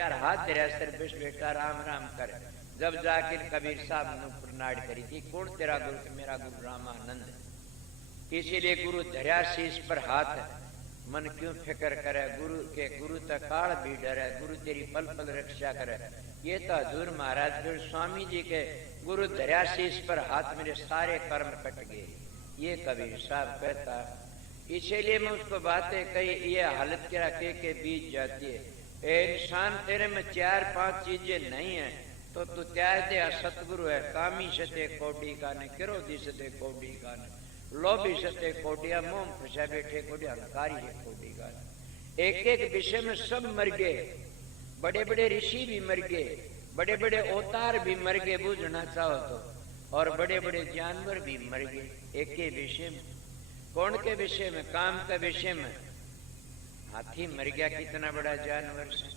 चार हाथ दे सर बिश बेटा राम राम कर। जब जाकर कबीर साहब ने प्रणाड़ करी थी, कौन तेरा गुरु? मेरा गुरु रामानंद। इसीलिए गुरु धर्या शीश पर हाथ, मन क्यों फिक्र करे गुरु के? गुरु तक काल भी डरे, गुरु तेरी पल पल रक्षा करे। ये तो हजूर महाराज फिर स्वामी जी के गुरु धर्या शीश पर हाथ, मेरे सारे कर्म कट गए, ये कबीर साहब कहता। इसीलिए मैं उसको बातें कही, ये हालत क्या के बीच जाती है। ए इंसान, तेरे में 4-5 चीजें नहीं है तो तू त्याग दे। सतगुरु है, कामी सते कोडी का ने, क्रोधी सते कोडी का ने, लोभी सते कोडिया, मोह फंसा बैठे कोडिया, हंकारी है कोडी का। एक एक विषय में सब मर गए, बड़े बड़े ऋषि भी मर गए, बड़े बड़े अवतार भी मर गए बूझना चाहो तो, और बड़े बड़े जानवर भी मर गए एक के विषय में। कौन के विषय में? काम के विषय में। हाथी मर गया, कितना बड़ा जानवर से,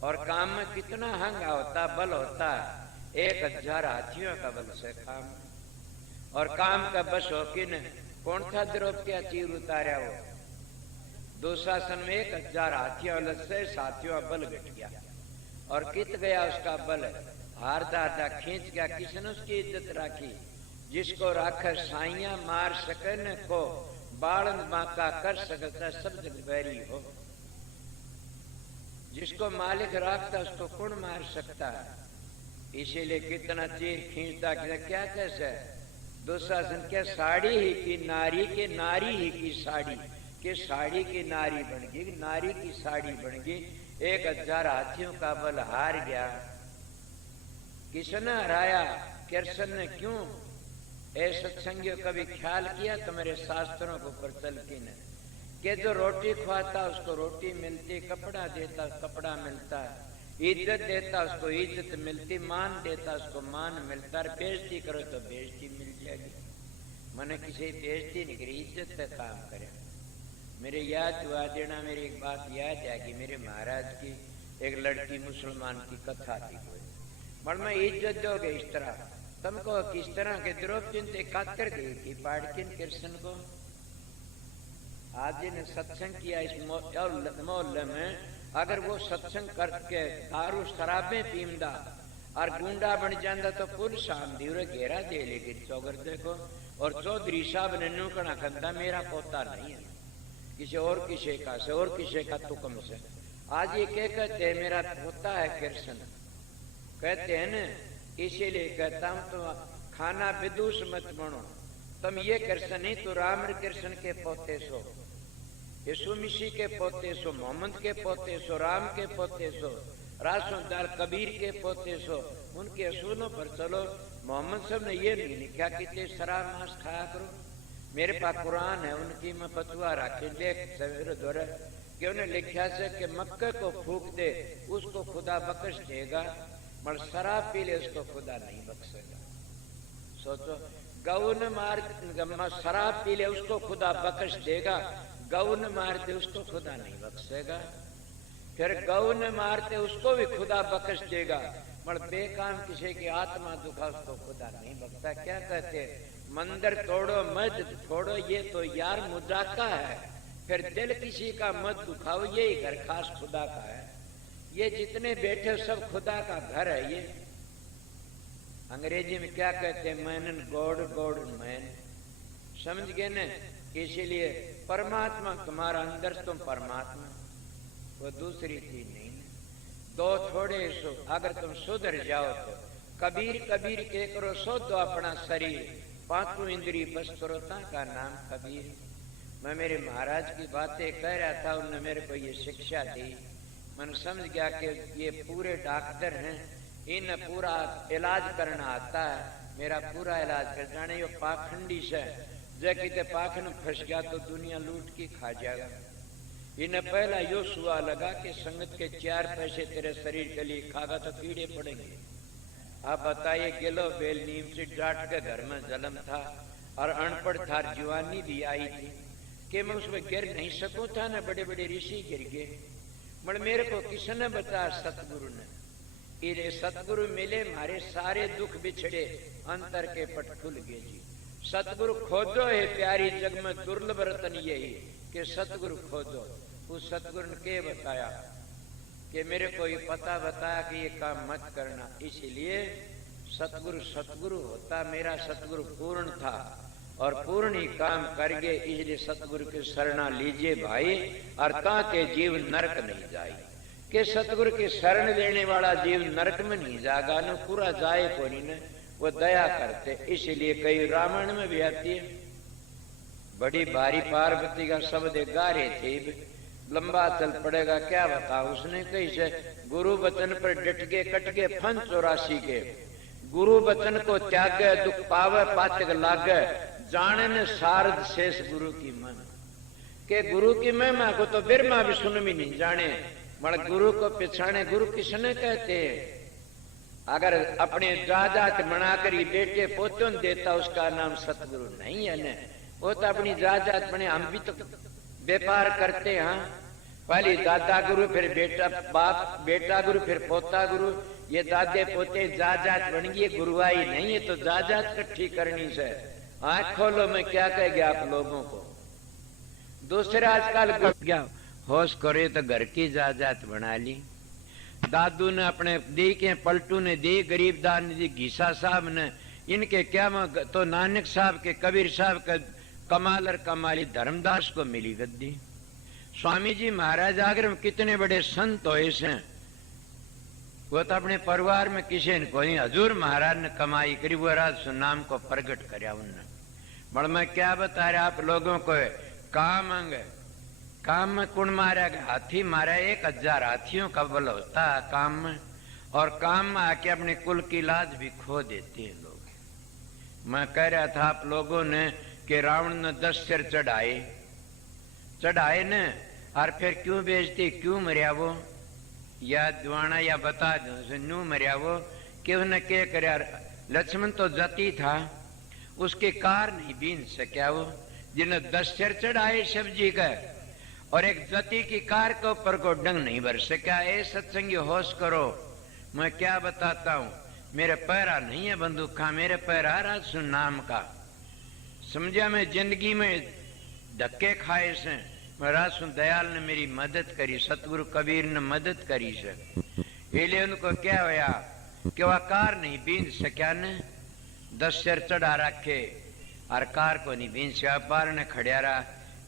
और काम में कितना हंगा होता, बल होता, 1000 हाथियों का बल से काम। और काम का बस हो कि न, कौन था द्रौपदी चीर उतारा वो? दुशासन में 1000 हाथियों से साथियों बल घट गया, और कित गया उसका बल? हारदा हारदा खींच गया। किसने उसकी इज्जत राखी? जिसको राखर साइया मार सकन को, बालन बांका कर सकता सब जग बैरी हो। जिसको मालिक राखता उसको कौन मार सकता? इसीलिए कितना चीर खींचता, क्या कैसे? दुशासन क्या साड़ी ही की नारी के, नारी ही की साड़ी के, साड़ी की नारी बन गई, नारी की साड़ी बन गई। 1000 हाथियों का बल हार गया। किसने हराया? कृष्ण ने। क्यों? ए सत्संगियों, कभी ख्याल किया तुम्हारे शास्त्रों को प्रचल की न, कि जो रोटी खुआता उसको रोटी मिलती, कपड़ा देता कपड़ा मिलता, इज्जत देता उसको इज्जत मिलती, मान देता उसको मान मिलता, बेइज्जती करो तो बेइज्जती मिल जाएगी। मैंने किसी बेइज्जती नहीं करी, इज्जत से काम करे। मेरे याद हुआ देना, मेरी एक बात याद आएगी। मेरे महाराज की एक लड़की मुसलमान की कथा थी कोई, पर मैं इज्जत दोगे इस तरह तुमको, किस तरह के द्रौपदी ने कातर गई थी पाड़किन कृष्ण को। आज ने सत्संग किया इस मोहल्ले में, अगर वो सत्संग करके दारू शराबें पींदा और गुंडा बन जाता तो पुल शाम दिवरे घेरा दे लेगी चौगर देखो। और चौधरी साहब ने नुकड़ा खंदा, मेरा पोता नहीं है, किसी और किसी का से और किसी का तुकम से। आज ये क्या कहते हैं? मेरा पोता है कृष्ण, कहते हैं न। इसीलिए कहता हूं तो खाना विदुष मत बनो। तुम ये कृष्ण नहीं तो राम कृष्ण के पोते सो, यीशु मसीह के पोते सो, मोहम्मद के पोते सो, राम के पोते सो, रासोदार कबीर के पोते सो। उनके असूलों पर चलो। मोहम्मद साहब ने ये नहीं लिखा कि ते शराब मांस खाया करो। मेरे पास कुरान है, उनकी मैं फतवा रखी लेख सवेरे दौरे कि उन्हें लिखा से कि मक्के को फूक दे उसको खुदा बख्श देगा, मगर शराब पी ले उसको खुदा नहीं बख्शेगा। सोचो, गौ न मार, शराब पी ले उसको खुदा बख्श देगा, गौ न मारते उसको खुदा नहीं बख्शेगा। फिर गौ न मारते उसको भी खुदा बख्श देगा, मगर बेकाम किसी की आत्मा दुखा उसको खुदा नहीं बख्शता। क्या कहते? मंदिर तोड़ो मस्जिद छोड़ो, ये तो यार मुजाका है। फिर दिल किसी का मत दुखाओ, यही घर खास खुदा का है। ये जितने बैठे सब खुदा का घर है। ये अंग्रेजी में क्या कहते हैं? Man and God, God and man. समझ गए न? इसीलिए परमात्मा तुम्हारा अंदर, तुम परमात्मा, वो दूसरी चीज नहीं। दो थोड़े सो, अगर तुम सुधर जाओ तो कबीर कबीर के करो सो तो अपना शरीर, पांचों इंद्री बस करो का नाम कबीर। मैं मेरे महाराज की बातें कह रहा था, उन्होंने मेरे को ये शिक्षा दी। मैंने समझ गया कि ये पूरे डॉक्टर हैं, इन पूरा इलाज करना आता है। मेरा पूरा इलाज कर जाने। ये पाखंडी से जो किते पाखंड फंस गया तो दुनिया लूट की खा जाएगा। इन्हें पहला यो सुआ लगा कि संगत के 4 पैसे तेरे शरीर के लिए खागा तो कीड़े पड़ेंगे। आप बताइए, गिलो बेल नीम से डांट के घर में जन्म था और अनपढ़ था, जवानी भी आई थी कि मैं उसमें गिर नहीं सकूं था ना। बड़े बड़े ऋषि गिर गए, मगर मेरे को किसने बताया? सतगुरु ने। ये सतगुरु मिले, हमारे सारे दुख बिछड़े, अंतर के पट खुल गए जी। सतगुरु खोजो है प्यारी जग में, दुर्लभ रतन यही कि सतगुरु खोजो। उस सतगुरु ने के बताया? कि मेरे को ये पता बता कि ये काम मत करना। इसीलिए सतगुरु होता, मेरा सतगुरु पूर्ण था और पूर्ण ही काम कर गए। इसलिए सतगुरु के शरणा लीजिए भाई, और ताके जीव नरक नहीं जाए। कि सतगुरु की शरण लेने वाला जीव नरक में नहीं जागा, न पूरा जाए को नहीं न, वो दया करते। इसलिए कई रामायण में भी आती है, बड़ी भारी पार्वती का शब्द गा रहे थे, लंबा चल पड़ेगा क्या बता। उसने कैसे गुरु वचन पर डट के कट के फन 84 के, गुरु वचन को त्यागे दुख पावे पातक लागे, जानन सारद शेष गुरु की मन। के गुरु की महिमा को तो बिरमा भी सुन भी नहीं जाने, मगर गुरु को पिछाने गुरु किसने कहते हैं। अगर अपने जायदाद बनाकर ही बेटे पोतों देता, उसका नाम सतगुरु नहीं है न। वो तो अपनी जायदाद बने, हम भी तो व्यापार करते हैं, पहले दादा गुरु, फिर बेटा बाप, बेटा गुरु, फिर पोता गुरु, ये दादे पोते जायदाद बन गई, गुरुआई नहीं है। तो जायदाद इकट्ठी करनी से आंख खोलो, मैं क्या कहेगा आप लोगों को। दूसरे आजकल क्या होश करे तो घर की जायदाद बना ली। दादू ने अपने दी के, पलटू ने दी, गरीबदार ने दी, घीसा साहब ने, इनके क्या तो नानक साहब के, कबीर साहब के, कमाल और कमाली धर्मदास को मिली गद्दी। स्वामी जी महाराज आगरे में कितने बड़े संत हुए से, वो तो अपने परिवार में किसी ने कोई, हजूर महाराज ने कमाई करी, वो राज सुनाम को प्रकट कराया उनने। बड़ मैं क्या बता रहा आप लोगों को, काम अंग काम में कौन मारा, हाथी मारा, 1000 हाथियों का बल होता है काम में, और काम में आके अपने कुल की लाज भी खो देते हैं लोग। मैं कह रहा था आप लोगों ने कि रावण ने 10 सिर चढ़ाए न, और फिर क्यों बेचती, क्यों मरिया वो, या दुआना या बता दो नू मरिया वो, कि उन्हें क्या करया। लक्ष्मण तो जती था, उसके कार नहीं बीन सका वो, जिन्हें 10 सिर चढ़ाए शिव जी का, और एक जती की कार के ऊपर को डंग नहीं भर सका। ए सत्संगी होश करो, मैं क्या बताता हूँ, मेरे पैरा नहीं है बंदूक का, मेरे पैरा राजसु नाम का। समझा, मैं जिंदगी में धक्के खाए से, मैं राजसु दयाल ने मेरी मदद करी, सतगुरु कबीर ने मदद करी से। इसलिए उनको क्या होया कि वह कार नहीं बीन सका ने, 10 सिर चढ़ा रखे और कार को नहीं बीन सका। पार ने खड़िया रहा,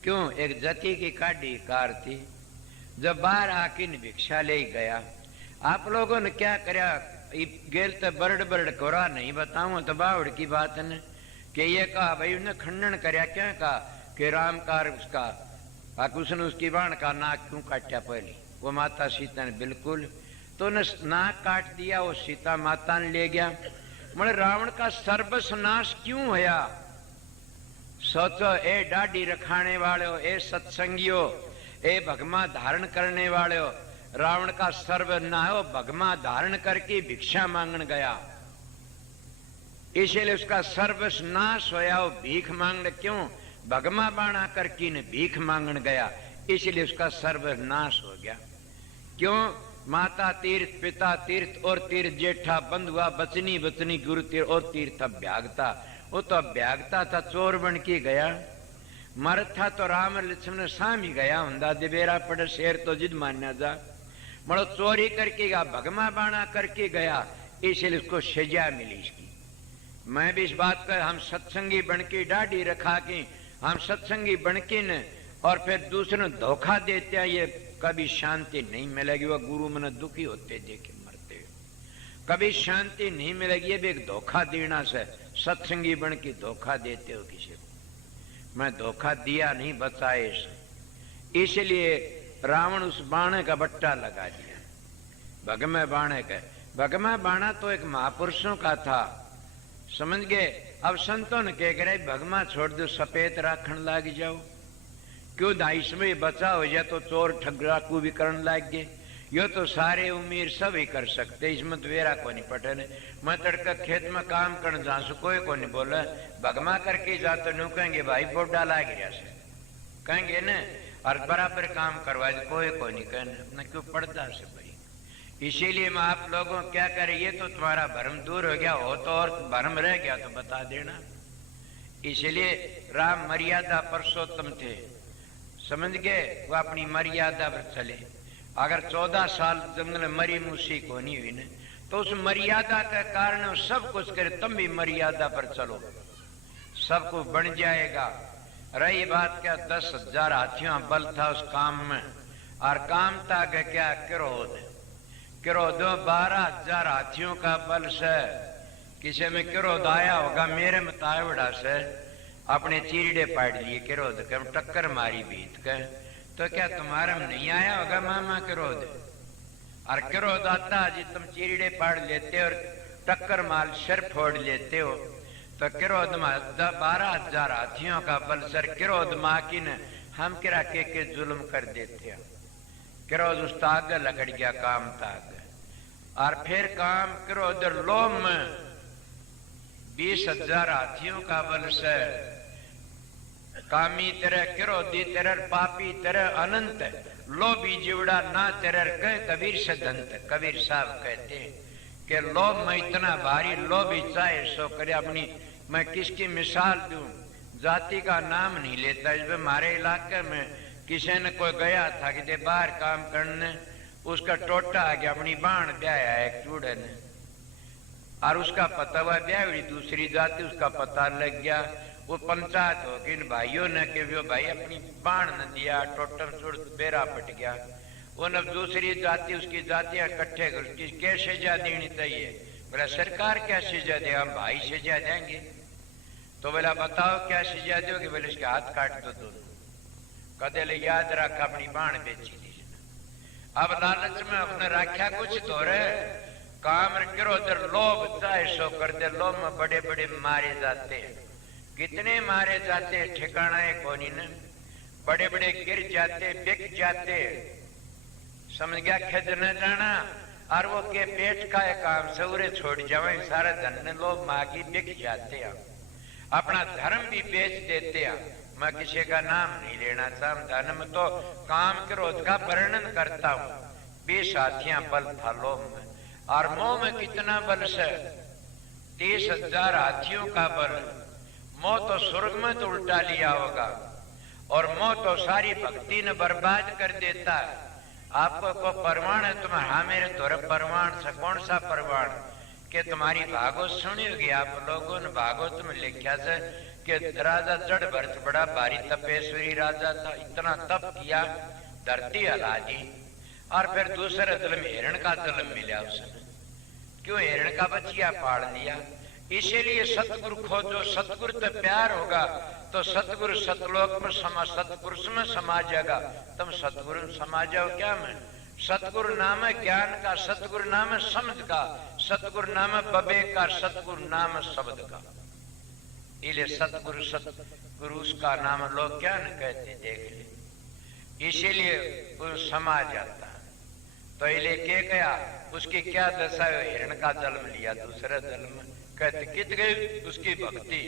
क्यों, एक जती की काटी कार थी। जब बाहर आके भिक्षा ले गया, आप लोगों ने क्या करया, गेल तो बरड़ कोरा नहीं बताऊं तो बावड़ की बात ने, कि ये कहा भाई उन्हें खंडन करया, क्या कहा कि राम कार उसका, उसने उसकी बाण का नाक क्यों काटा पहले, वो माता सीता ने बिल्कुल, तो ने नाक काट दिया, वो सीता माता ने ले गया। मतलब रावण का सर्वस्नाश क्यों होया। सोचो, ए डाडी रखाने वाले हो, ए सत्संगियो, ए भगमा धारण करने वाले हो, रावण का सर्वनाश हो, भगमा धारण करके भिक्षा मांगने गया, इसलिए उसका सर्वनाश होया। वो भीख मांगने क्यों, भगमा बाणा करके ने भीख मांगने गया, इसलिए उसका सर्वनाश हो गया। क्यों, माता तीर्थ, पिता तीर्थ, और तीर्थ जेठा, बंधुआ, बचनी बचनी, गुरु तीर्थ, और तीर्थ अभ्यागता। वो तो अभ्यागता था, चोर बन के गया। मर था तो राम लक्ष्मण सामी गया, हुंदा दिबेरा पड़ शेर तो जिद मान्या जा, मरो चोरी करके गया, भगमा बाणा करके गया, इसलिए उसको सजा मिली इसकी। मैं भी इस बात का, हम सत्संगी बन के डाडी रखा के, हम सत्संगी बन के न, और फिर दूसरों धोखा देते हैं, ये कभी शांति नहीं मिलेगी। वह गुरु मन दुखी होते देखे मरते, कभी शांति नहीं मिलेगी। ये भी एक धोखा देना से, सत्संगी बन के धोखा देते हो किसी को। मैं धोखा दिया नहीं, बचाए, इसलिए रावण उस बाणे का बट्टा लगा दिया, भगमे बाणे का। भगमा बाणा तो एक महापुरुषों का था, समझ गए। अब संतों ने कह करे भगमा छोड़ दो, सफेद राखण लाग जाओ, क्यों दाइस में बचा हो जाए तो चोर ठगराकू भी करने लाग गए। यो तो सारे उम्मीर सब ही कर सकते, इसमें तो वेरा को नहीं पटने। मैं तड़का खेत में काम करने जा सु, कोई को नहीं बोला, भगमा करके जा तो न्यू कहेंगे भाई बोडा लाग गया से, कहेंगे न, और बराबर काम करवा दे, कोई को नहीं कहने, अपना क्यों पड़ता से भाई। इसीलिए मैं आप लोगों क्या करें, ये तो तुम्हारा भ्रम दूर हो गया हो, तो और भ्रम रह गया तो बता देना। इसलिए राम मर्यादा पुरुषोत्तम थे, समझ गए, वो अपनी मर्यादा पर चले। अगर 14 साल जंगल मरी मुसी को नहीं हुई न, तो उस मर्यादा के कारण सब कुछ करे, तुम भी मर्यादा पर चलो, सब कुछ बन जाएगा। रही बात क्या 10,000 हाथियों बल था उस काम में, और काम था क्या क्रोध। क्रोध 12,000 हाथियों का बल से किसी में क्रोध आया होगा मेरे मुताबिक से अपने चीरड़े पाड़ लिए क्रोध के, टक्कर मारी बीत के, तो क्या तुम्हारा में नहीं आया होगा मामा क्रोध? और क्रोध आता जी तुम चीरड़े पाड़ लेते हो और टक्कर मार सिर फोड़ लेते हो, तो क्रोध में 12,000 हाथियों का बल सर क्रोध माँ की न हम किरा के जुल्म कर देते हैं। क्रोध उस ताग लगड़ गया काम ताग, और फिर काम क्रोध लोम में 20,000 हाथियों का बल से कामी तरह क्रोधी तरह पापी तरह अनंत लोभी जीवड़ा ना तरह कह कबीर सदंत। कबीर साहब कहते हैं कि लोभ में इतना भारी लोभी चाहे सो करे अपनी। मैं किसकी मिसाल दूं, जाति का नाम नहीं लेता। इसमें हमारे इलाके में किसी ने कोई गया था कि बाहर काम करने, उसका टोटा आ गया, अपनी बाण ब्याया एक चूड़े ने, और उसका पता हुआ ब्याह हुई दूसरी जाति, उसका पता लग गया। वो पंचायत हो गई इन भाइयों ने कि वो भाई अपनी बाण न दिया, टोटम चूड़ बेरा पट गया। वो न दूसरी जाति उसकी जातियां इकट्ठे कर क्या सजा देनी चाहिए? बोला सरकार क्या सजा दे, हम भाई सजा देंगे। तो बोला बताओ क्या सजा दोगे? बोले इसके हाथ काट दो दोनों। कदे ले याद रख अपनी बाण बेची दी। अब लालच में अपने राख्या कुछ तो रहे, काम करो उधर लोभ चाहे सो कर दे। लोभ में बड़े बड़े मारे जाते हैं, कितने मारे जाते ठिकाना है कोनी ने। बड़े बड़े गिर जाते, बिक जाते, समझ गया खेद न जाना। और वो के पेट का है काम सौरे छोड़ जावे, सारा धन लोभ मांगी बिक जाते हैं, अपना धर्म भी बेच देते हैं। मैं किसी का नाम नहीं लेना चाहता, धर्म तो काम क्रोध का वर्णन करता हूं। 20 हाथियां बल था लोभ में, और मोह में कितना बल से 30,000 हाथियों का बल। मोह तो स्वर्ग में तो उल्टा लिया होगा, और मोह तो सारी भक्ति ने बर्बाद कर देता है। आपको को परवान है तुम्हारा? हाँ मेरे तोरे परवान से। कौन सा परवान? कि तुम्हारी भागवत सुनी होगी आप लोगों ने, भागवत में लिखा से कि राजा जड़ भरत बड़ा भारी तपेश्वरी राजा था, इतना तप किया धरती हिला दी। और फिर दूसरे जन्म हिरण का जन्म मिला उसने। क्यों? हिरण का बच्चिया पाल लिया। इसीलिए सतगुरु खोजो, सतगुरु तो प्यार होगा तो सतगुरु सतलोक में सतपुरुष में समा जाएगा। तुम सतगुरु समा जाओ क्या में? सतगुरु नाम है ज्ञान का, सतगुरु नाम है समझ का, सतगुरु नाम है विवेक का, सतगुरु नाम है शब्द का। इले सतगुरु सतगुरु उसका नाम लोग क्या न कहते देख ले। इसीलिए वो समा जाता है। तो इले के गया उसकी क्या दशा है? हिरण का जन्म लिया दूसरे जन्म में। कहते कित गई उसकी भक्ति,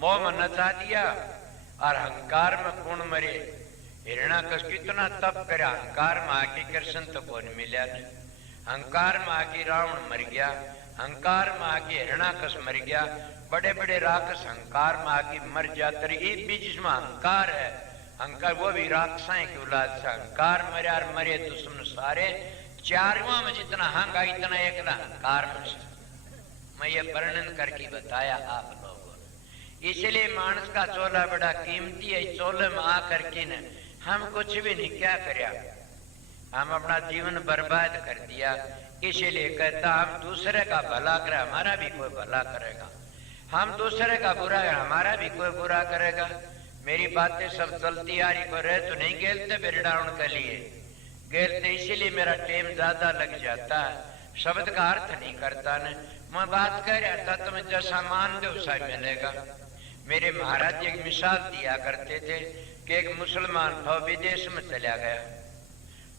मोह में नचा दिया और अहंकार में कौन मरे। हिरणाकश कितना तप करे, अहंकार में आके कृष्ण तो कौन मिला नहीं। अहंकार में आके रावण मर गया, अहंकार में आके हिरणाकश मर गया। बड़े बड़े राक्षस अहंकार में आके मर जाते। एक बीच में अहंकार है, अहंकार वो भी राक्षसाएं की औलाद से अहंकार मरे, और मरे दुश्मन सारे। चारों में जितना हंगा इतना एक ना अहंकार में। मैं ये वर्णन करके बताया आप लोगों ने। इसलिए मानस का चोला बड़ा कीमती है। चोले में आकर के न हम कुछ भी नहीं क्या करया, हम अपना जीवन बर्बाद कर दिया। इसीलिए कहता हम दूसरे का भला करे, हमारा भी कोई भला करेगा। हम दूसरे का बुरा है, हमारा भी कोई बुरा करेगा। मेरी बातें सब चलती आ रही, कोई रह तो नहीं गेलते बिरडाउन के लिए गेलते। इसीलिए मेरा टाइम ज्यादा लग जाता है, शब्द का अर्थ नहीं करता न। मैं बात कर रहा था, तुम्हें जैसा मान दो वैसा मिलेगा। मेरे महाराज एक मिसाल दिया करते थे कि एक मुसलमान था, विदेश में चला गया,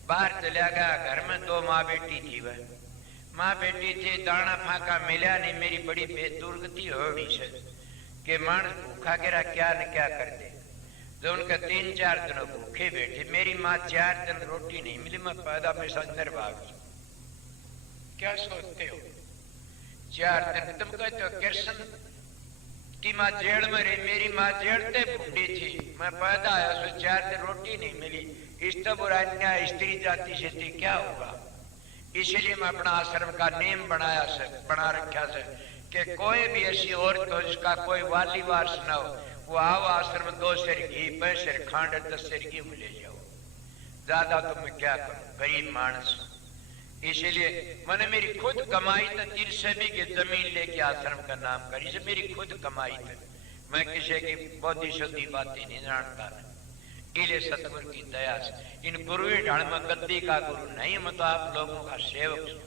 बाहर चला गया। घर में 2 माँ बेटी थी। वह माँ बेटी थी, दाना फाका मिला नहीं। मेरी बड़ी बेदुर्गति होनी से कि मानस भूखा गिरा क्या न क्या कर दे। जो उनके 3-4 दिन भूखे बैठे, मेरी माँ 4 दिन रोटी नहीं मिली। मैं पैदा पैसा अंदर भाग। क्या सोचते हो? 4 दिन तुम कहते हो कृष्ण की माँ जेल में रही, मेरी माँ जेल से भूखी थी। मैं पैदा आया, 4 दिन रोटी नहीं मिली। इष्ट बुराइयां स्त्री जाति से थी क्या होगा। इसलिए मैं अपना आश्रम का नियम बना रखा से कि कोई भी ऐसी औरत हो जिसका कोई वाली वारस न हो, वो आओ आश्रम 2 सेर घी 5 सेर खांड 10 सेर घी ले जाओ, ज्यादा तो मैं क्या करूं, गरीब मानस। इसलिए मैंने मेरी खुद कमाई तो 300 बीघे जमीन लेके आश्रम का नाम करी से, मेरी खुद कमाई थी। मैं किसी की बौद्धि शुद्धि बातें नहीं जानता। इले सतगुरु की दया से इन गुरु ढाल में गद्दी का गुरु नहीं, मैं तो आप लोगों का सेवक हूं।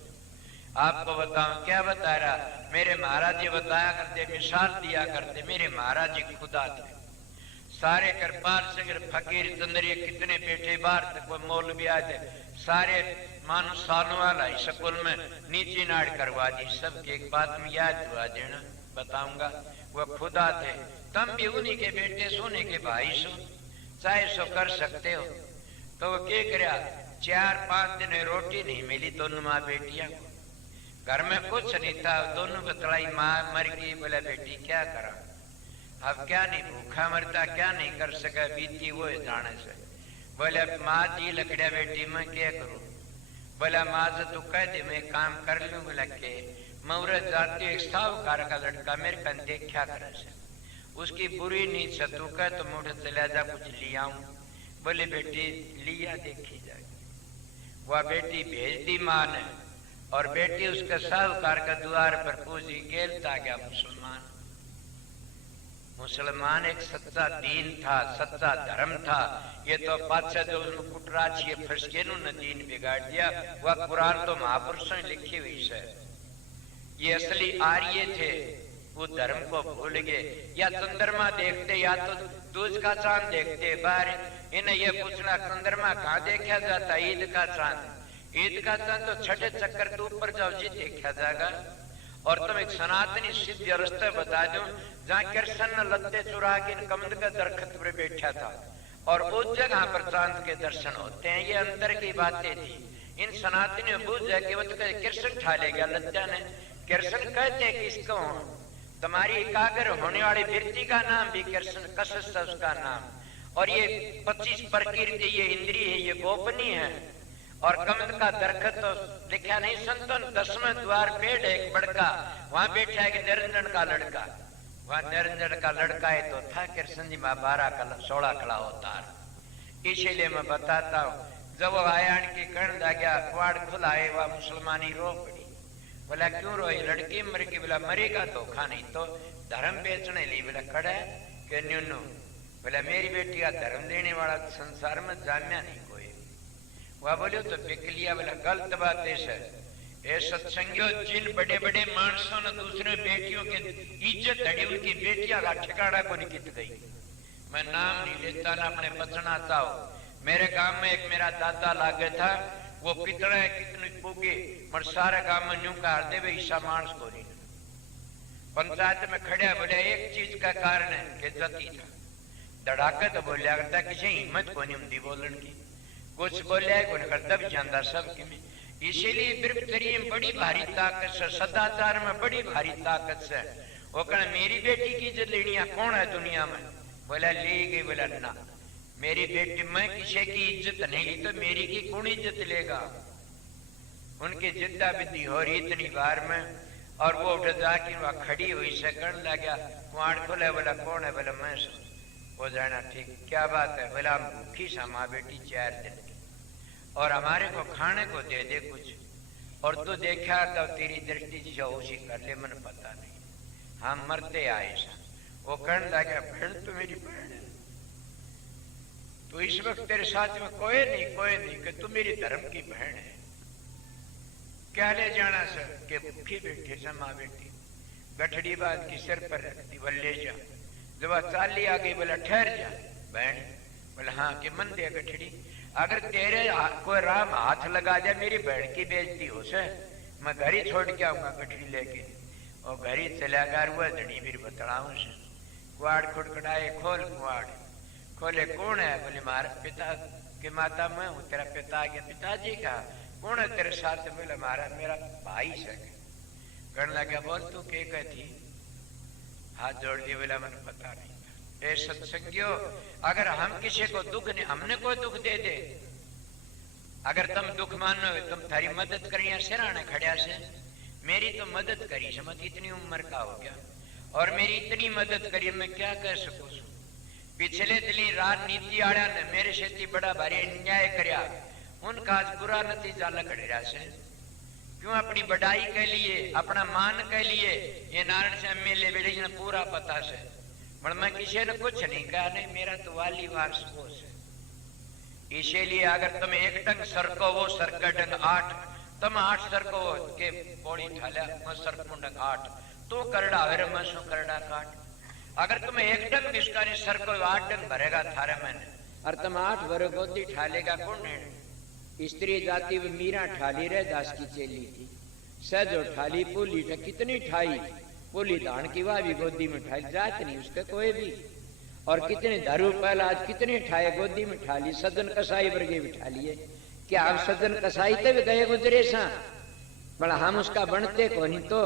आपको बताऊं क्या बता रहा, मेरे महाराज जी बताया करते, मिसाल दिया करते। मेरे महाराज जी खुदा थे, सारे कृपाल सिंह फकीर चंद्रिया कितने बेटे बाहर थे, कोई मौलवी आए थे, सारे मानो सालों वाला स्कूल में नीचे नाड़ करवा दी। सबकी एक बात में याद हुआ देना बताऊंगा, वह खुदा थे, तुम भी उन्हीं के बेटे सोने के भाई सो, चाहे सो कर सकते हो। तो वो क्या करा, 4-5 दिन रोटी नहीं मिली दोनों माँ बेटियां को, घर में कुछ नहीं था, दोनों बतलाई माँ मर गई। बोला बेटी क्या करा, अब क्या नहीं भूखा मरता, क्या नहीं कर सका, बीती वो जाने से। बोले माँ जी लकड़िया बेटी मैं क्या करूं। बोला माँ से तू कह दे मैं काम कर लूं। बोला के मुहूर्त जाती एक साहूकार का लड़का मेरे कन देखा करे से, उसकी बुरी नींद से तू कह तो मुझे चला जा कुछ लिया आऊं। बोले बेटी लिया देखी जाएगी। वह बेटी भेज दी माँ ने, और बेटी उसके साहूकार का द्वार पर पूजी, गेलता गया मुसलमान। मुसलमान एक सच्चा दीन था, सच्चा धर्म था। ये तो बादशाह जो कुटरा चाहिए फंस के ने दीन बिगाड़ दिया। वह कुरान तो महापुरुषों ने लिखी हुई है। ये असली आर्य थे, वो धर्म को भूल गए। या चंद्रमा देखते या तो दूज का चांद देखते बाहर, इन्हें ये पूछना चंद्रमा कहाँ देखा जाता, ईद का चांद। ईद का चांद तो छठे चक्कर तो ऊपर जाओ जी देखा जाएगा। और तुम एक सनातनी सिद्ध रास्ता बता दो, जहाँ कृष्ण लत्ते चुरा के कमंद का दरख्त पर बैठा था, और उस जगह पर चांद के दर्शन होते हैं। ये अंदर की बातें थी। इन सनातनियों बूझ जाए कि वो तो कृष्ण ठा ले गया लज्जा ने। कृष्ण कहते किसको, तुम्हारी एकाग्र होने वाली व्यक्ति का नाम भी कृष्ण, कसस उसका नाम। और ये 25 प्रकृति, ये इंद्रिय है, ये गोपनीय है। और कमंद का दरख्त तो लिखा नहीं संतों, 10वें द्वार पेड़ एक बड़का, वहां बैठा है निरंजन का लड़का। वहां निरंजन का लड़का है तो था कृष्ण जी माँ 16 कला अवतार। इसीलिए मैं बताता हूँ, जब वो आयान की कर्ण दा गया, कुआड़ खुलाए, वह मुसलमानी रो पड़ी। बोला क्यों रोई, लड़की मर गई। बोला मरेगा धोखा नहीं तो धर्म बेचने ली। बोला खड़ा है कि न्यूनू। बोला मेरी बेटी का धर्म देने वाला संसार में जाम्या नहीं कोई। वह बोले तो बिक लिया। बोला गलत बात है, ए सत्संगियों, जिन बड़े बड़े मानसों ने दूसरे बेटियों की इज्जत हड़ी, उनकी बेटियां का ठिकाना को नहीं कित गई। मैं नाम नहीं लेता ना अपने बचना चाहो। मेरे गांव में एक मेरा दादा लागे था, वो पितड़ा कितने पूगे, पर सारे गांव में न्यू का दे वे ईसा मानस को नहीं। पंचायत में खड़े बोले एक चीज का कारण है कि जती था धड़ाका तो बोलिया करता, किसी हिम्मत को नहीं होती बोलने की। कुछ बोलिया को नहीं करता भी जानता सब कि इसीलिए बिरबतरी में बड़ी भारी ताकत से, सदाचार में बड़ी भारी ताकत से। वो कहना मेरी बेटी की इज्जत लेनी कौन है दुनिया में। बोला ले गई। बोला ना, मेरी बेटी, मैं किसी की इज्जत नहीं ली तो मेरी की कौन इज्जत लेगा। उनकी जिद्दा विद्धि हो रही इतनी बार में, और वो उठ जाके वहां खड़ी हुई से कर्ण लगा, कुआड़ खोले। बोला कौन है। बोला मैं। वो जाना ठीक क्या बात है। बोला हम भूखी सा माँ बेटी 4 दिन की, और हमारे को खाने को दे दे कुछ, और तू देखा तो तेरी दृष्टि जो उसी कर ले, मन पता नहीं, हम मरते आए सा। वो कर्ण लगा बहन तो मेरी बहन है, तो इस वक्त तेरे साथ में कोई नहीं कि तू मेरी धर्म की बहन है। क्या ले जाना सर के भूखी बैठे सा माँ बेटी, गठड़ी बात की सिर पर रखती, बोल ले जा। जब चाली आ गई, बोला ठहर जा बहन। बोला हाँ कि मन दे गठड़ी, अगर तेरे कोई राम हाथ लगा जाए मेरी बहन की बेइज्जती हो से, मैं घर ही छोड़ के आऊंगा गठड़ी लेके। और घर ही चला कर हुआ धनी फिर बतलाऊ से। कुआड़ खुटखटाए, खोल कुआड़। खोले कौन है। बोले मारा पिता के माता मैं हूँ, तेरा पिता आ गया। पिताजी का कौन है तेरे साथ। बोले मारा मेरा भाई से। कहने लगा बोल तू के कहती, हाथ जोड़ दिए। बोला मैंने पता नहीं था। ए सत्संगियों, अगर हम किसी को दुख ने हमने कोई दुख दे दे, अगर तुम दुख मानो तुम थारी मदद करिए सिराने खड़िया से, मेरी तो मदद करी समझ, इतनी उम्र का हो गया और मेरी इतनी मदद करी, मैं क्या कह सकूं। पिछले दिली राजनीति आया ने मेरे से बड़ा भारी अन्याय करया, उनका आज बुरा नतीजा लग रहा से। क्यों? अपनी बढ़ाई के लिए, अपना मान के लिए ये नारायण से एमएलए बेड़ी ने पूरा पता से, पर मैं किसी ने कुछ नहीं कहा, नहीं मेरा तो वाली वारस वो से। इसीलिए अगर तुम एक टंग सरको वो सरका डंग 8, तुम 8 सरको के पौड़ी ठाल्या मैं सरकुंडंग 8, तो करड़ा हर मैं सो करड़ा काट। अगर तुम एक टंग बिस्कारी सरको 8 डंग भरेगा थारे मैंने, और तुम 8 भरे गोदी ठालेगा कौन है? स्त्री जाति में मीरा ठाली रहे दास की चेली थी, सजो ठाली पुली कितनी ठाई, पुली धान की वाह भी गोदी में ठाई, जात नहीं उसके कोई भी। और कितने दारू पहला आज कितने ठाए गोदी में ठाली, सदन कसाई वर्गे भी ठालिए। क्या आप सदन कसाई तब गए गुजरे सा, बड़ा हम उसका बनते को नहीं, तो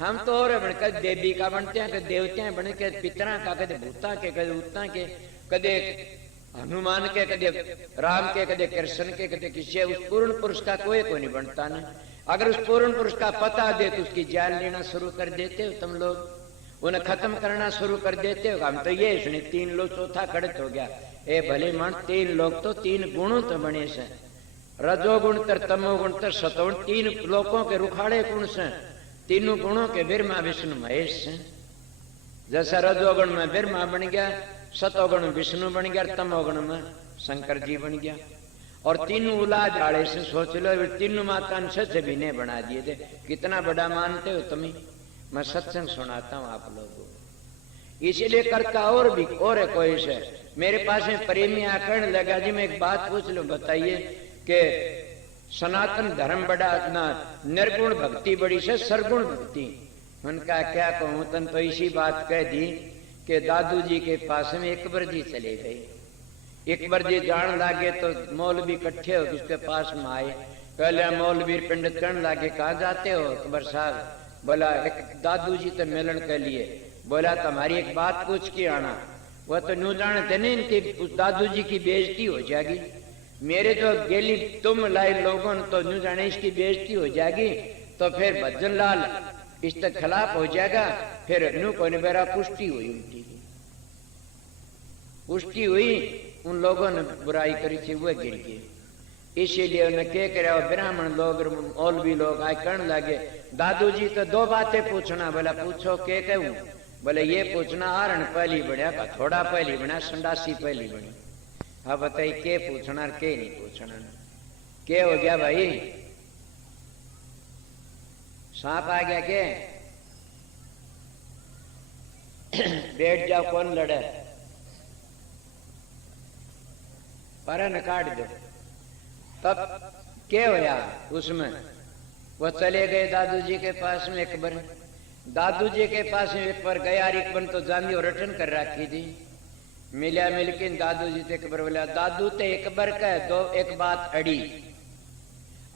हम तो और बनकर देवी का बनते हैं, कदे देवते बन के पितरा का, कदे भूता के, कदे उतना के, कदे हनुमान के, कदे राम के, कदे कृष्ण के, कदे किसी। उस पूर्ण पुरुष का कोई को नहीं बनता ना। अगर उस पूर्ण पुरुष का पता दे तो उसकी जान लेना शुरू कर देते हो तुम लोग, उन्हें खत्म करना शुरू कर देते हो। हम तो ये सुने 3 लोग चौथा खड़त हो गया, ए भले मन 3 लोग तो 3 गुणों तो बने से, रजोगुण तर तमोगुण तर सतोगुण, 3 लोगों के रुखाड़े गुण से, तीनों गुणों के ब्रह्मा विष्णु महेश से। जैसा रजोगुण में ब्रह्मा बन गया, सतोगुण में विष्णु बन गया, तमोगुण में शंकर जी बन गया। और तीनों उलाद आड़े से सोच लो, तीनों माता से भी ने बना दिए थे। कितना बड़ा मानते हो तुम्हें? मैं सत्संग सुनाता हूँ आप लोगों को, इसीलिए करता और भी और है कोई से। मेरे पास में प्रेमी आकरण लगा जी, मैं एक बात पूछ लूं, बताइए कि सनातन धर्म बड़ा ना निर्गुण भक्ति बड़ी से सरगुण भक्ति? उनका क्या कहूं, तन तो इसी बात कह दी कि दादू जी के पास में एक बार जी चले गए। एक बार जी जान लागे तो मौलवी इकट्ठे हो उसके पास में आए, पहले मौलवी पंडित कहने लागे कहाँ जाते हो अकबर साहब? बोला एक दादू जी तो मिलन के लिए। बोला तुम्हारी एक बात पूछ के आना। वह तो न्यू जानते नहीं कि दादू जी की बेइज्जती हो जाएगी, मेरे जो गेली तुम लाए लोगों तो न्यू जाने इसकी बेइज्जती हो जाएगी, तो फिर भजन लाल इसके खिलाफ हो जाएगा। फिर न्यू को मेरा पुष्टि हुई, उल्टी पुष्टि हुई, उन लोगों ने बुराई करी थी वह गिर गए। इसीलिए उन्हें क्या करे, ब्राह्मण लोग मौलवी लोग आए कहने लगे दादू जी तो 2 बातें पूछना। बोला पूछो के कहूं? बोले ये पूछना आरण पहली बढ़िया का थोड़ा पहली बना, संडासी पहली बनी। हाँ बताइए के पूछना के नहीं पूछना? के हो गया भाई? सांप आ गया के? बैठ जाओ, कौन लड़े? पर न काट दो। तब क्या होया उसमें? वो चले गए दादू जी के पास में एक बार। दादू जी के पास में एक बार गया, एक बार तो जानी और रिटर्न कर रखी थी। मिला मिलके दादू जी से एक बार बोला दादू ते एक बार कह दो एक बात अड़ी,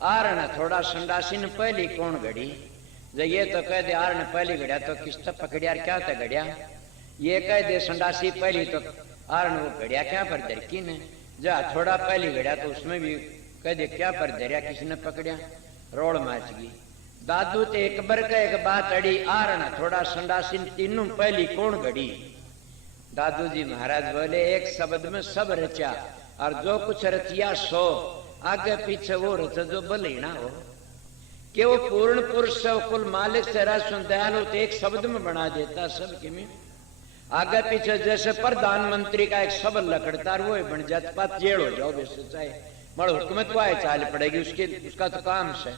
आरण थोड़ा संडासी ने पहली कौन घड़ी? जो ये तो कह दे आरण पहली घड़िया तो किस्त पकड़िया क्या था घड़िया? ये कह दे संडासी पहली तो आरण वो घड़िया क्या पर दरकी ने? जा थोड़ा पहली घड़िया तो उसमें भी कह दे क्या पर दरिया किसी ने पकड़िया? रोड माच गई। दादू ते एक बार का एक बात अड़ी, आरण थोड़ा संडासी तीनों पहली कौन घड़ी? दादू जी महाराज बोले एक शब्द में सब रचा, और जो कुछ रचिया सो आगे पीछे वो रच जो बलिना हो। कि वो पूर्ण पुरुष से कुल मालिक से रस दयालु तो एक शब्द में बना देता सबके में। आगे पीछे जैसे प्रधानमंत्री का एक शब्द लकड़ता वो बन जाता, पात जेल हो जाओ वैसे चाहे मर हुकूमत को आए चाल पड़ेगी उसके, उसका तो काम से।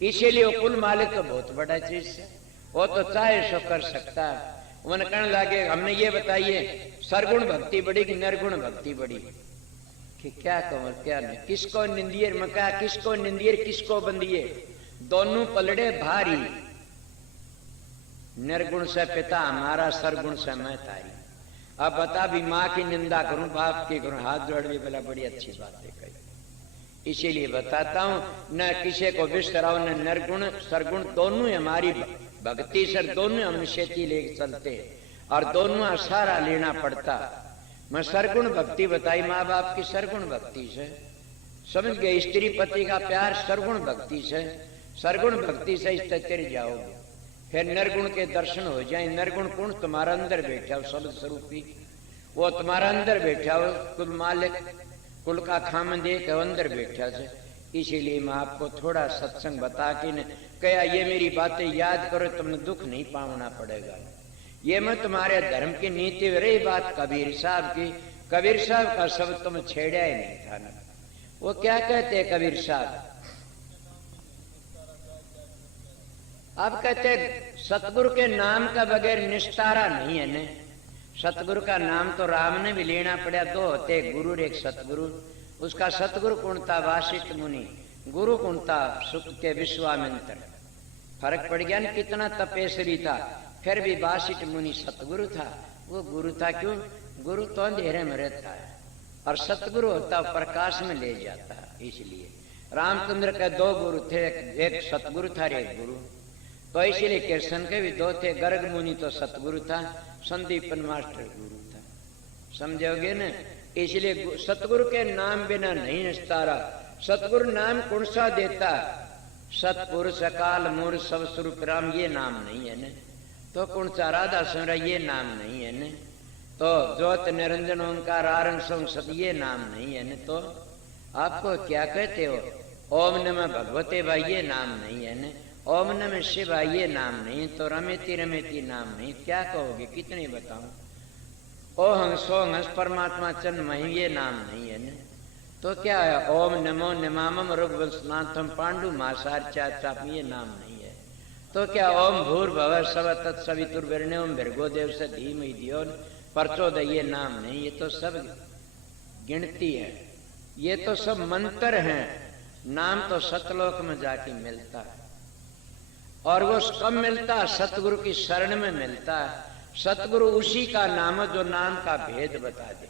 इसीलिए वो कुल मालिक तो बहुत बड़ा चीज है, वो तो चाहे सो कर सकता है। उन्होंने कहने लगे हमने ये बताइए सरगुण भक्ति बड़ी कि निर्गुण भक्ति बड़ी? कि क्या कहूं क्या नहीं, किसको निंदिए मका, किसको निंदिए किसको बंदिए, दोनों पलड़े भारी। निर्गुण से पिता हमारा, सरगुण से मैं तारी। अब बता भी माँ की निंदा करूं बाप की करूं, हाथ जोड़ भी बोला बड़ी अच्छी बात है कही। इसीलिए बताता हूं न किसी को विस्तराओ, न निर्गुण सरगुण दोनों हमारी भक्ति सर दोनों हम निषेधी लेके चलते। और दोनों सहारा लेना पड़ता। मैं सरगुण भक्ति बताई माँ बाप की, सरगुण भक्ति से समझ गए। स्त्री पति का प्यार सरगुण भक्ति से, सरगुण भक्ति से इस तक तिर जाओगे। फिर निर्गुण के दर्शन हो जाए। निर्गुण गुण तुम्हारा अंदर बैठा हो, शब्द स्वरूपी, वो तुम्हारा अंदर बैठा हो, कुल मालिक, कुल का खामद एक अंदर बैठा से। इसीलिए मैं आपको थोड़ा सत्संग बता के न कहा, ये मेरी बातें याद करो, तुमने दुख नहीं पाना पड़ेगा। ये मैं तुम्हारे धर्म की नीति रही बात कबीर साहब की। कबीर साहब का शब्द तुम छेड़ा ही नहीं था ना। वो क्या कहते कबीर साहब? अब कहते सतगुरु के नाम का बगैर निस्तारा नहीं है ने। सतगुरु का नाम तो राम ने भी लेना पड़ा। दो होते, गुरु और एक सतगुरु। उसका सतगुरु कौन था? वासिष्ठ मुनि। गुरु कौन था? सुख के विश्वामित्र। फर्क पड़ गया ना, कितना तपेश्वरी था, फिर भी वासिष्ठ मुनि सतगुरु था। वो गुरु था क्यों? गुरु तो अंधेरे में रहता है और सतगुरु होता प्रकाश में ले जाता। इसलिए रामचंद्र के दो गुरु थे, एक सतगुरु था, एक गुरु। तो इसीलिए कृष्ण के भी दो थे। गर्ग मुनि तो सतगुरु था, संदीपन मास्टर गुरु था। समझोगे न? इसलिए सतगुरु के नाम बिना नहीं निस्तारा। सतगुरु नाम कौन सा देता? सतपुरुष अकाल मूर्ख सब स्वरूप राम, ये नाम नहीं है न। तो कौन सा राधा सुमरा, ये नाम नहीं है न। तो ज्योत निरंजन ओंकार आरंग सत, ये नाम नहीं है न। तो आपको क्या कहते हो? ओम नमः भगवते भाई, ये नाम नहीं है न। ओम नमः शिवाय, ये नाम नहीं। तो रमेती रमेती नाम नहीं। क्या कहोगे? कितने बताऊं? ओ हंस सो हंस परमात्मा चन्मय, ये नाम नहीं है न। तो क्या है? ओम नमो निमामम रघुवंशनाथम पांडु मासार चाप, ये नाम नहीं है। तो क्या? ओम भूर्भुवः स्वः तत्सवितुर्वरेण्यं भर्गो देवस्य धीमहि धियो न प्रचोदयात्, ये नाम नहीं। ये तो सब गिनती है, ये तो सब मंत्र हैं। नाम तो सतलोक में जाके मिलता है। और वो कब मिलता है? सतगुरु की शरण में मिलता है। सतगुरु उसी का नाम है जो नाम का भेद बता दे।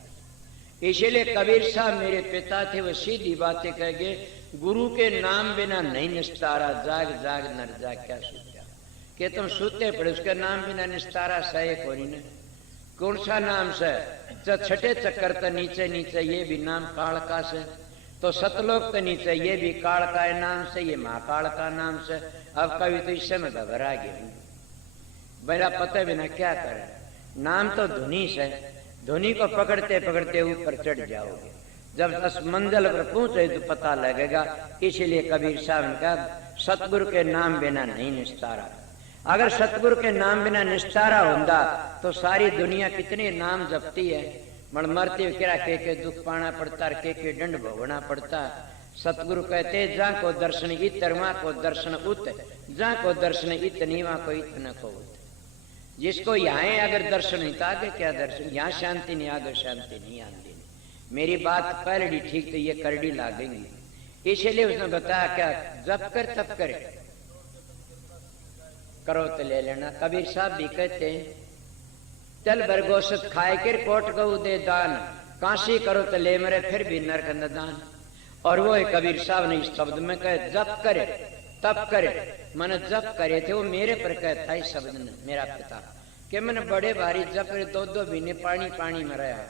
इसीलिए कबीर साहब मेरे पिता थे, वो सीधी बातें कह गए, गुरु के नाम बिना नहीं निस्तारा। जाग जाग नर जाग, क्या सोचा कि तुम सोते पड़े, उसके नाम बिना निस्तारा सहे कोई न। कौन सा नाम से? छठे चक्कर तो नीचे नीचे, ये भी नाम कालका से। तो सतलोक के नीचे, ये भी कालका है नाम से, ये महाकाल का नाम से। अब कभी तो इससे मैं घबरा गया, मेरा पता बिना क्या करे। नाम तो धुनी से, धुनी को पकड़ते पकड़ते ऊपर चढ़ जाओगे। जब 10 मंजिल पर पहुंचे तो पता लगेगा। इसीलिए कबीर साहब ने कहा, सतगुरु के नाम बिना नहीं निस्तारा। अगर सतगुरु के नाम बिना निस्तारा होता तो सारी दुनिया कितने नाम जपती है, मर मरते किरा के दुख पाना पड़ता, के दंड भोगना पड़ता। सतगुरु कहते, जा को दर्शन इत, वहां को दर्शन उत, जा को दर्शन इत नहीं, वहां को इत न को उत। जिसको यहाँ अगर दर्शन नहीं तो आगे क्या दर्शन? यहाँ शांति नहीं, आगे शांति नहीं आती। मेरी बात पहले ठीक तो ये करड़ी लागेंगी। इसलिए उसने बताया क्या? जब कर तब करे, करो तो ले लेना। कबीर साहब भी कहते हैं, चल बरगोशत खाए कर कोट गऊ दे दान, काशी करो तो ले मरे फिर भी नरक न दान। और वो कबीर साहब ने इस शब्द में कहे, जप करे तब करे। मैंने जप करे थे, वो मेरे पर कहता इस शब्द ने, मेरा पिता, कि मैंने बड़े भारी जप करे, 2 महीने पानी में रहा।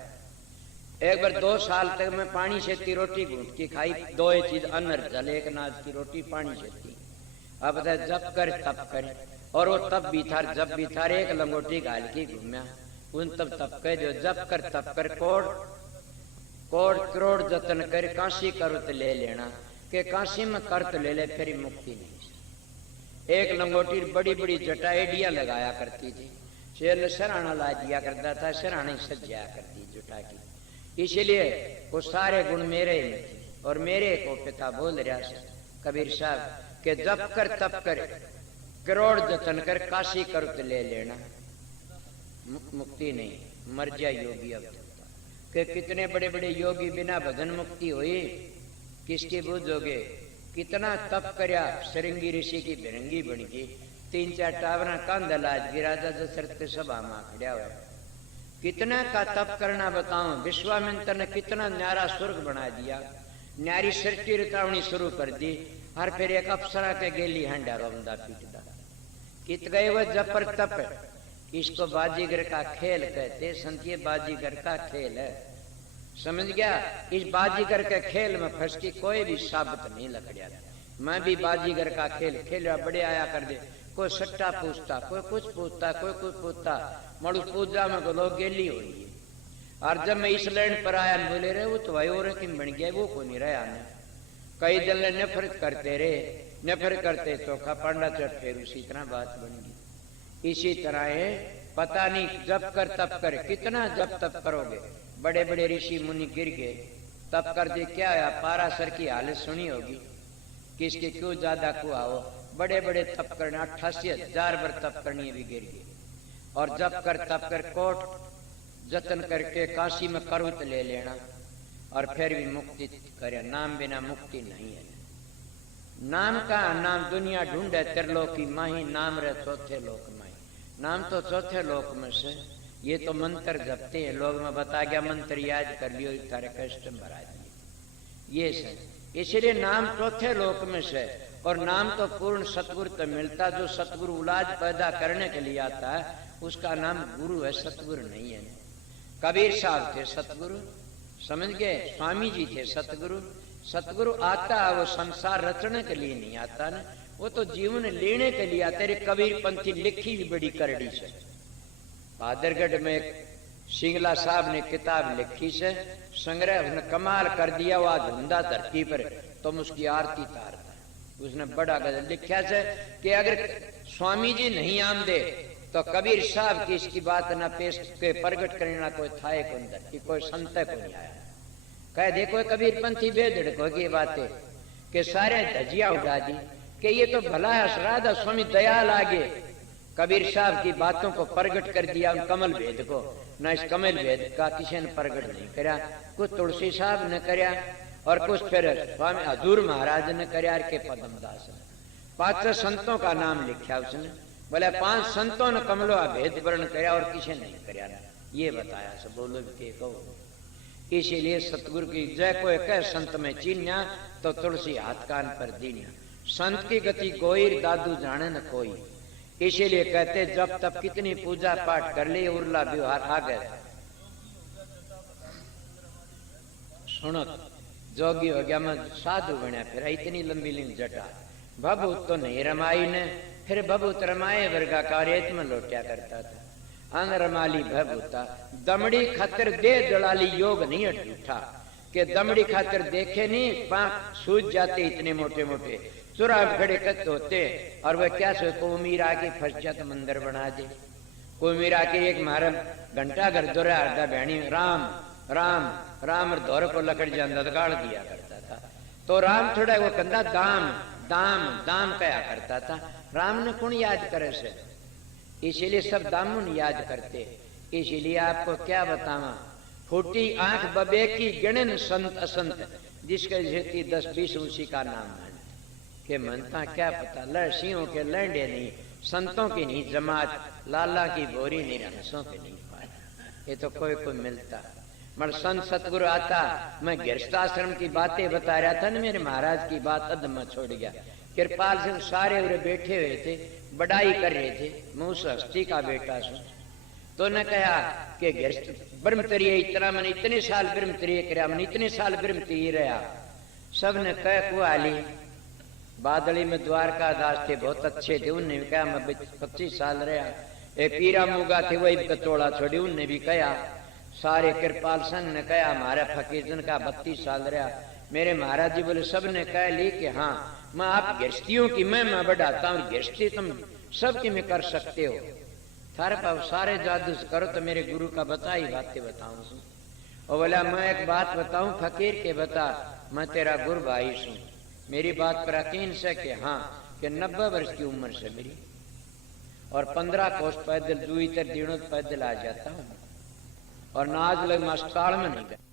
एक बार 2 साल तक मैं पानी से ती रोटी घूट की खाई, 2 चीज, अन्न जल, एक नाज की रोटी पानी से थी। अब जप कर तब करे। और वो तब भी था, जब भी था, एक लंगोटी घाल के घूमया। उन तब कह दो, जप कर तब कर, कोट करोड़ जतन कर, काशी करो तो ले लेना। के काशी में कर तो ले ले, फिर मुक्ति नहीं। एक लंगोटी बड़ी बड़ी जटाएडिया लगाया करती थी, शेर सराहना ला दिया करता था, सराहना सज जाया करती जुटा की। इसीलिए वो सारे गुण मेरे में थे। और मेरे को पिता बोल रहा कबीर साहब के, जप कर तप कर, करोड़ जतन कर, काशी करो तो ले लेना, मुक्ति नहीं। मर जा योगी अब के। कितने बड़े बड़े योगी बिना भजन मुक्ति हुई, किसकी बूझोगे? कितना तप करया, सरंगी ऋषि की भिरंगी बन गई, 3-4 टावरा कांधा लाज की, राजा दशरथ के सभा में खड़ा हुआ। कितना का तप करना बताऊं। विश्वामित्र ने कितना न्यारा स्वर्ग बना दिया, न्यारी सृष्टि रचावनी शुरू कर दी। हर फिर एक अप्सरा के गेली हंडा रोंदा पीटदा। कित गए वह जपर तप, इसको बाजीगर का खेल कहते। संत ये बाजीगर का खेल है, समझ गया। इस बाजीगर के खेल में फंस के कोई भी साबित नहीं लकड़िया। मैं भी बाजीगर का खेल खेल बड़े आया कर दे, कोई सट्टा पूछता, कोई कुछ पूछता, कोई कुछ पूछता, मड़ू पूजा में को लोग गेली हो रही। और जब मैं इस लैंड पर आया बोले रे वो तो भाई और किन बन गया, वो को नहीं रहा ने। कई दिन नफरत करते रे, नफरत करते चोखा पांडा चट, फिर उसी तरह बात बन गई। इसी तरह है, पता नहीं जब कर तब कर, कितना जब तब करोगे। बड़े बड़े ऋषि मुनि गिर गए, तब कर दे क्या आया, पारासर की हालत सुनी होगी, किसके क्यों ज्यादा को आओ। बड़े बड़े तप करने 88,000 बार तप करनी भी गिर गए। और जब कर तब कर कोट जतन करके काशी में करुत ले लेना, और फिर भी मुक्ति करे। नाम बिना मुक्ति नहीं है। नाम का नाम दुनिया ढूंढे, त्रिलोकी माही नाम रे चौथे लोक माही। नाम तो चौथे लोक में से, ये तो मंत्र जपते हैं लोग। में बता गया मंत्र याद कर लियो, तारे कष्ट भरा दिए ये से। इसलिए नाम चौथे लोक में से, और नाम तो पूर्ण सतगुरु तो मिलता। जो सतगुरु औलाद पैदा करने के लिए आता है उसका नाम गुरु है, सतगुरु नहीं है। कबीर साहब थे सतगुरु, समझ गए। स्वामी जी थे सतगुरु। सतगुरु आता है वो संसार रचने के लिए नहीं आता ना, वो तो जीवन लेने के लिए आता है। कबीर पंथी लिखी भी बड़ी करड़ी से। बहादुरगढ़ में एक सिंगला साहब ने किताब लिखी से, संग्रह उसने कमाल कर दिया। वो धुंधा धरती पर तुम उसकी आरती तारता। उसने बड़ा गजल लिखा से कि अगर स्वामी जी नहीं आम दे तो कबीर साहब की इसकी बात न पेश के प्रगट करना कोई थाए को अंदर कि कोई संत को नहीं आया। कह देखो कबीर पंथी बेदड़ को ये बातें कि सारे धजिया उड़ा दी कि ये तो भला है, राधा स्वामी दयाल आगे। कबीर साहब की बातों को प्रगट कर दिया उन कमल भेद को। न इस कमल भेद का किसी ने प्रगट नहीं करा। कुछ तुलसी साहब ने करया, और कुछ फिर स्वामी हजूर महाराज ने करया के पद्मदास। 5 संतों का नाम लिखा उसने। बोले 5 संतों ने कमलो भेद वर्ण करया और किसी नहीं करया। ये बताया सब बोलो के कहो। इसीलिए सतगुरु की जय कोई कह संत में चीन्या, तो तुलसी हाथ कान पर दीन्या। संत की गति गोईर दादू जाने न कोई। इसीलिए कहते जब तब कितनी पूजा पाठ कर ले उर्ला व्यवहार आ गए। सुनो जोगी हो गया, मैं साधु बना, फिर इतनी लंबी लिंग जटा। भभूत तो नहीं रमाई ने, फिर भभूत रमाए वर्गा कार्य में लौटिया करता था। अंग रमाली भभूता, दमड़ी खातिर दे जड़ाली योग नहीं अटूठा। के दमड़ी खातिर देखे नहीं, पांख सूझ जाते इतने मोटे मोटे, चुरा खड़े कत होते। और वह क्या सोच को मीर आके फंस जाता मंदिर बना दे। कोई मीर आके एक मारा घंटा घर दौरे अर्धा बहनी राम राम राम और दौरे को लकड़ जाता गाड़ दिया करता था। तो राम थोड़ा वो कंधा दाम दाम दाम कया करता था। राम ने कौन याद करे से, इसीलिए सब दामुन याद करते। इसीलिए आपको क्या बतावा, फूटी आंख बबे की गिणन संत असंत, जिसके जेती 10-20 उसी का नाम है। के मनता क्या पता, लड़ सिंहों के लंडे नहीं, संतों की नहीं जमात, लाला की बोरी नहीं, हंसों के नहीं पाया। ये तो कोई कोई मिलता। मगर संत सतगुरु आता। मैं गृहस्थाश्रम की बातें बता रहा था ना, मेरे महाराज की बात अदम छोड़ गया। कृपाल सिंह सारे उरे बैठे हुए थे, बड़ाई कर रहे थे। मैं उस हस्ती का बेटा सू। तो ने कहा कि ब्रह्मचर्य इतना मैंने इतने साल ब्रह्मचर्य कराया, मैंने इतने साल ब्रह्मचर्य रहा। सब ने कह को आली बादली में द्वारका दास थे, बहुत अच्छे थे। उनने भी कहा मैं 25 साल रहा। एक पीरा मुगा थे वही कचौड़ा छोड़ी, उनने भी कहा। सारे कृपाल संघ ने कहा हमारा फकीरजन का 32 साल रहा। मेरे महाराज जी बोले सब ने कह ली कि हाँ मैं आप गृहस्थियों की मैं बढ़ाता हूँ, गृहस्थी तुम सबकी में कर सकते हो। थारे पास सारे जादू करो तो मेरे गुरु का बताई बातें बताऊं। और बोला मैं एक बात बताऊं फकीर के बता, मैं तेरा गुरु भाई हूं। मेरी बात पर यकीन से कि हाँ कि 90 वर्ष की उम्र से मेरी, और 15 कोस पैदल 2 दिनों पैदल आ जाता हूँ। और नाज लग अस्पताल में नहीं गया।